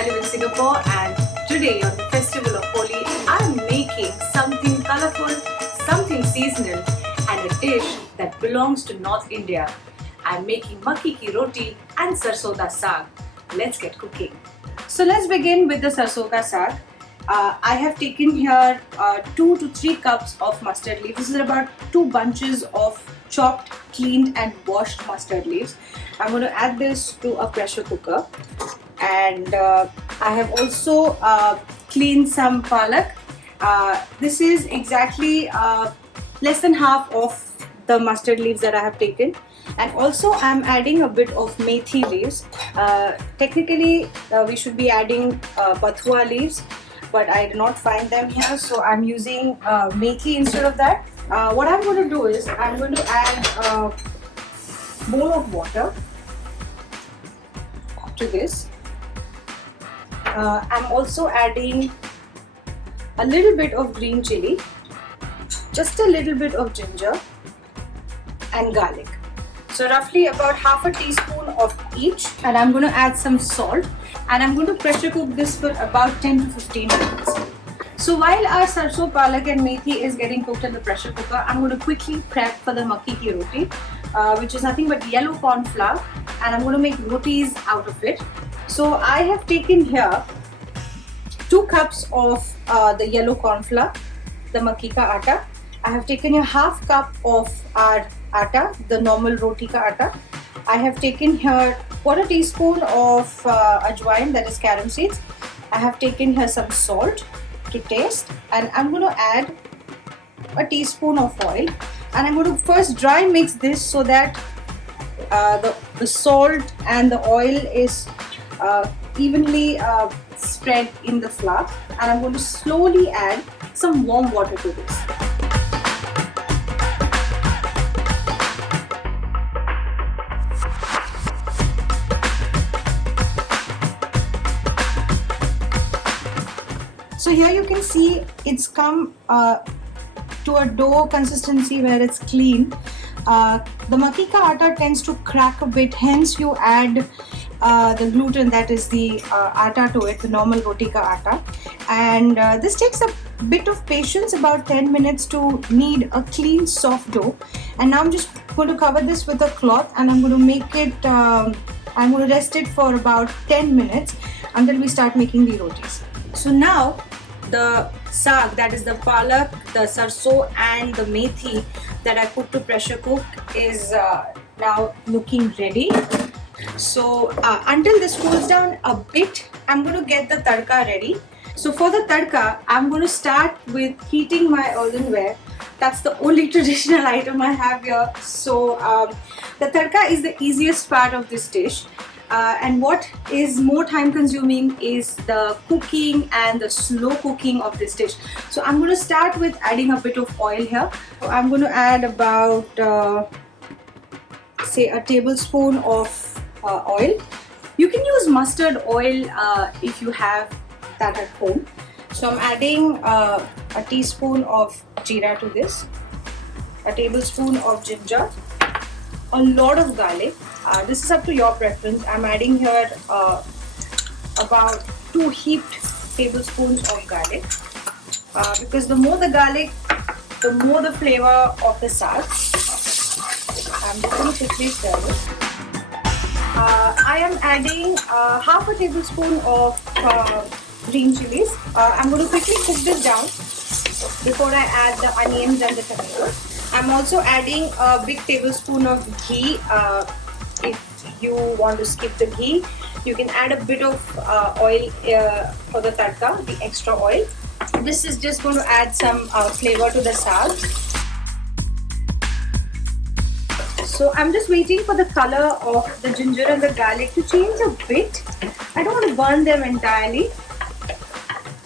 I live in Singapore, and today on the festival of Holi, I'm making something colorful, something seasonal, and a dish that belongs to North India. I'm making makki ki roti and sarson da saag. Let's get cooking. So let's begin with the sarson ka saag. I have taken here 2 to 3 cups of mustard leaves. This is about 2 bunches of chopped, cleaned and washed mustard leaves. I'm going to add this to a pressure cooker, and I have also cleaned some palak. This is exactly less than half of the mustard leaves that I have taken, and also I'm adding a bit of methi leaves. Technically we should be adding bathua leaves, but I did not find them here, so I'm using methi instead of that. What I'm going to do is I'm going to add a bowl of water to this. I'm also adding a little bit of green chili, just a little bit of ginger and garlic. So roughly about half a teaspoon of each, and I'm going to add some salt, and I'm going to pressure cook this for about 10 to 15 minutes. So while our sarson, palak and methi is getting cooked in the pressure cooker, I'm going to quickly prep for the makki ki roti, which is nothing but yellow corn flour, and I'm going to make rotis out of it. So I have taken here 2 cups of the yellow corn flour, the makki ka atta. I have taken a half cup of our atta, the normal roti ka atta. I have taken here 1/4 teaspoon of ajwain, that is carom seeds. I have taken here some salt to taste, and I'm going to add a teaspoon of oil, and I'm going to first dry mix this so that the salt and the oil is evenly spread in the flour, and I'm going to slowly add some warm water to this. So here you can see it's come to a dough consistency where it's clean. The makki ka atta tends to crack a bit, hence you add the gluten, that is the atta, to it, the normal roti ka atta. And this takes a bit of patience, about 10 minutes to knead a clean soft dough. And now I'm just going to cover this with a cloth, and I'm going to make it, I'm going to rest it for about 10 minutes until we start making the rotis. So now the saag, that is the palak, the sarson and the methi that I put to pressure cook, is now looking ready. So until this cools down a bit, I'm going to get the tadka ready. So for the tadka, I'm going to start with heating my earthenware. That's the only traditional item I have here. So the tadka is the easiest part of this dish. And what is more time consuming is the cooking and the slow cooking of this dish. So I'm going to start with adding a bit of oil here. So I'm going to add about say a tablespoon of oil. You can use mustard oil if you have that at home. So I'm adding a teaspoon of jeera to this, a tablespoon of ginger, a lot of garlic. This is up to your preference. I'm adding here about 2 heaped tablespoons of garlic, because the more the garlic, the more the flavor of the saag. I'm just going to quickly stir it. I am adding half a tablespoon of green chilies. I'm going to quickly cook this down before I add the onions and the tomatoes. I'm also adding a big tablespoon of ghee. If you want to skip the ghee, you can add a bit of oil for the tadka, the extra oil. This is just going to add some flavor to the saag. So I'm just waiting for the color of the ginger and the garlic to change a bit. I don't want to burn them entirely.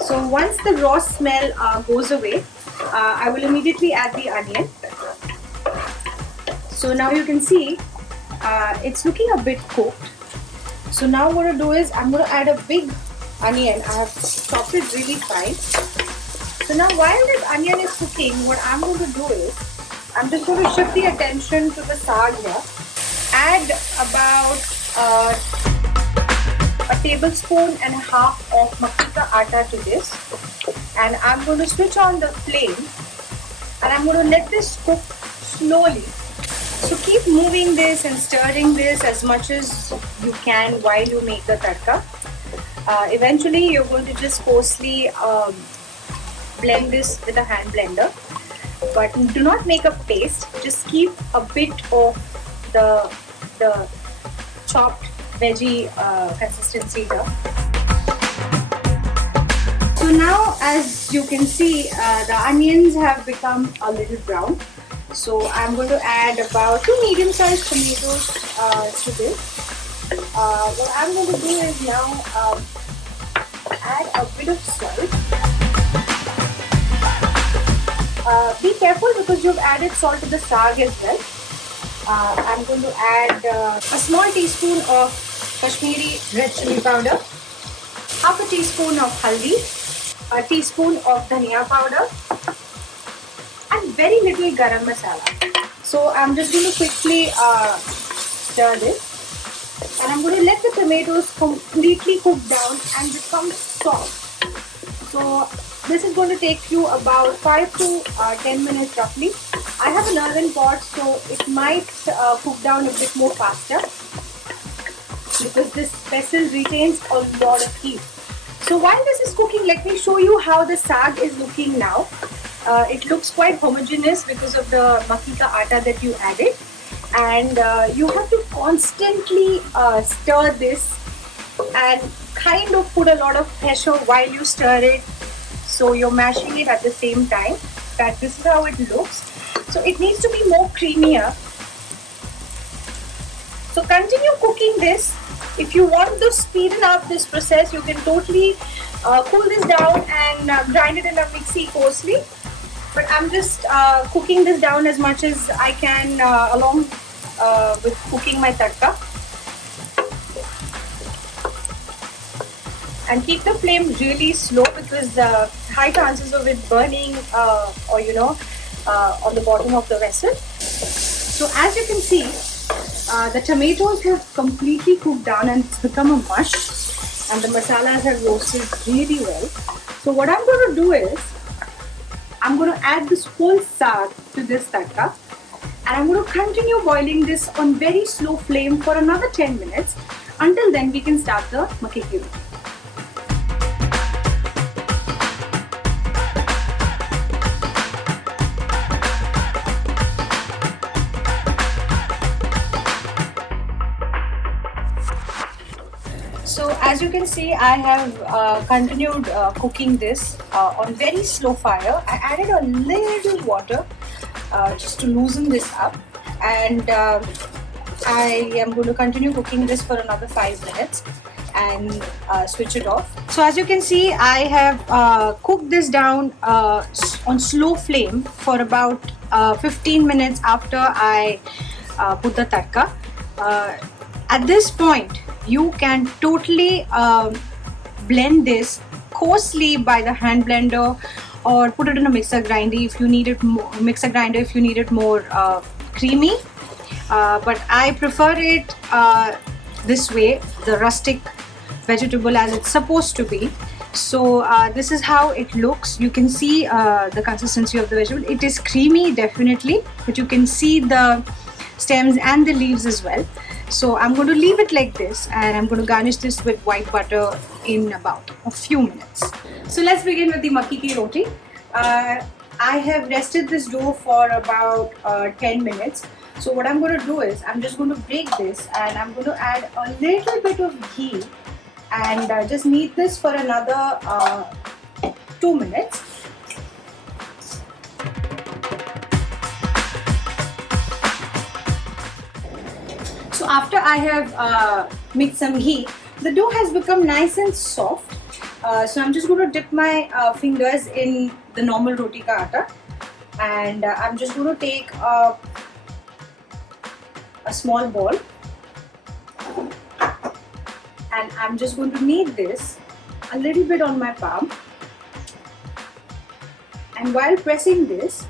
So once the raw smell goes away, I will immediately add the onion. So now you can see it's looking a bit cooked. So now what I'm going to do is I'm going to add a big onion. I have chopped it really fine. So now while this onion is cooking, what I'm going to do is I'm just going to shift the attention to the saag here. Add about a tablespoon and a half of makki ka atta to this, and I'm going to switch on the flame and I'm going to let this cook slowly. So keep moving this and stirring this as much as you can while you make the tadka. Eventually you're going to just coarsely blend this with a hand blender, but do not make a paste, just keep a bit of the chopped veggie consistency here. So now, as you can see, the onions have become a little brown. So I'm going to add about 2 medium-sized tomatoes to this. What I'm going to do is now add a bit of salt. Be careful because you've added salt to the saag as well. I'm going to add a small teaspoon of Kashmiri red chili powder, half a teaspoon of haldi, a teaspoon of dhania powder, and very little garam masala. So I'm just going to quickly stir this, and I'm going to let the tomatoes completely cook down and become soft. So this is going to take you about 5 to 10 minutes roughly. I have an earthen pot, so it might cook down a bit more faster because this vessel retains a lot of heat. So while this is cooking, let me show you how the saag is looking now. It looks quite homogeneous because of the makki ka atta that you added, and you have to constantly stir this and kind of put a lot of pressure while you stir it, so you're mashing it at the same time. That this is how it looks. So it needs to be more creamier. So continue cooking this. If you want to speeden up this process, you can totally cool this down and grind it in a mixie coarsely. But I'm just cooking this down as much as I can along with cooking my tadka. And keep the flame really slow because high chances of it burning or on the bottom of the vessel. So as you can see, the tomatoes have completely cooked down and it's become a mush, and the masalas have roasted really well. So what I'm going to do is, I'm going to add this whole saag to this tadka, and I'm going to continue boiling this on very slow flame for another 10 minutes. Until then, we can start the makki ki roti. So as you can see, I have continued cooking this on very slow fire. I added a little water just to loosen this up, and I am going to continue cooking this for another 5 minutes and switch it off. So as you can see, I have cooked this down on slow flame for about 15 minutes after I put the tadka. At this point, you can totally blend this coarsely by the hand blender, or put it in a mixer grinder if you need it more, more creamy. But I prefer it this way, the rustic vegetable as it's supposed to be. So this is how it looks. You can see the consistency of the vegetable. It is creamy definitely, but you can see the stems and the leaves as well. So I'm going to leave it like this, and I'm going to garnish this with white butter in about a few minutes. So let's begin with the makki ki roti. I have rested this dough for about 10 minutes. So what I'm going to do is, I'm just going to break this, and I'm going to add a little bit of ghee and just knead this for another 2 minutes. So after I have mixed some ghee, the dough has become nice and soft. So I'm just going to dip my fingers in the normal roti ka atta, and I'm just going to take a small ball, and I'm just going to knead this a little bit on my palm, and while pressing this,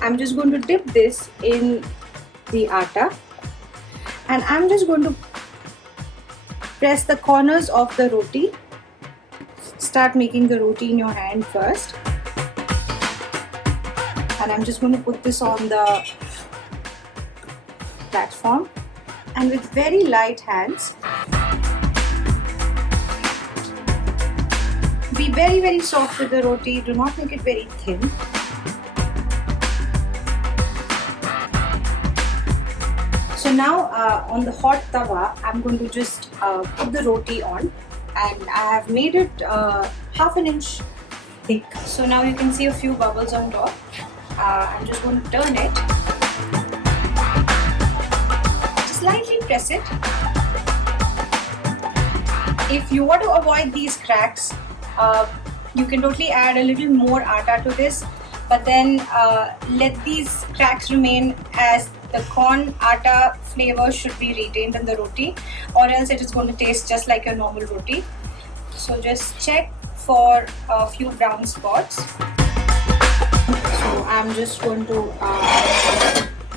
I'm just going to dip this in the atta, And I'm just going to press the corners of the roti. Start making the roti in your hand first. And I'm just going to put this on the platform, and with very light hands, be very soft with the roti. Do not make it very thin. So now on the hot tawa, I'm going to just put the roti on, and I have made it half an inch thick. So now you can see a few bubbles on top. I'm just going to turn it. Just lightly press it. If you want to avoid these cracks, you can totally add a little more atta to this, but then let these cracks remain, as the corn atta flavor should be retained in the roti, or else it is going to taste just like a normal roti. So just check for a few brown spots. So I'm just going to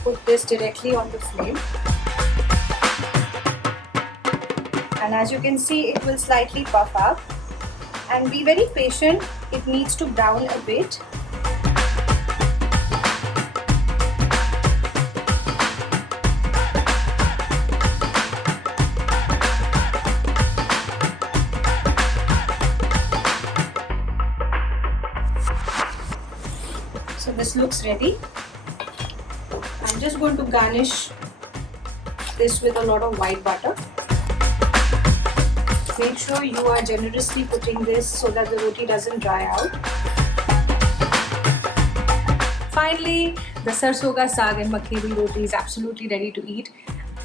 put this directly on the flame, and as you can see, it will slightly puff up, and be very patient. It needs to brown a bit. So this looks ready. I'm just going to garnish this with a lot of white butter. Make sure you are generously putting this so that the roti doesn't dry out. Finally, the sarson ka saag and makki di roti is absolutely ready to eat.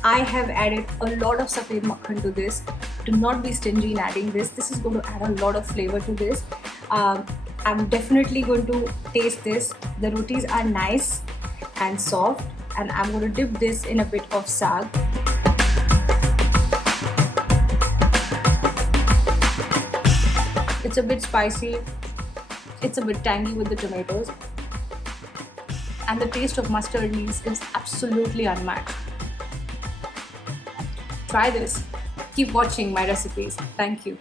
I have added a lot of safed makhan to this. Do not be stingy in adding this. This is going to add a lot of flavor to this. I'm definitely going to taste this. The rotis are nice and soft, and I'm going to dip this in a bit of saag. It's a bit spicy, it's a bit tangy with the tomatoes, and the taste of mustard leaves is absolutely unmatched. Try this. Keep watching my recipes. Thank you.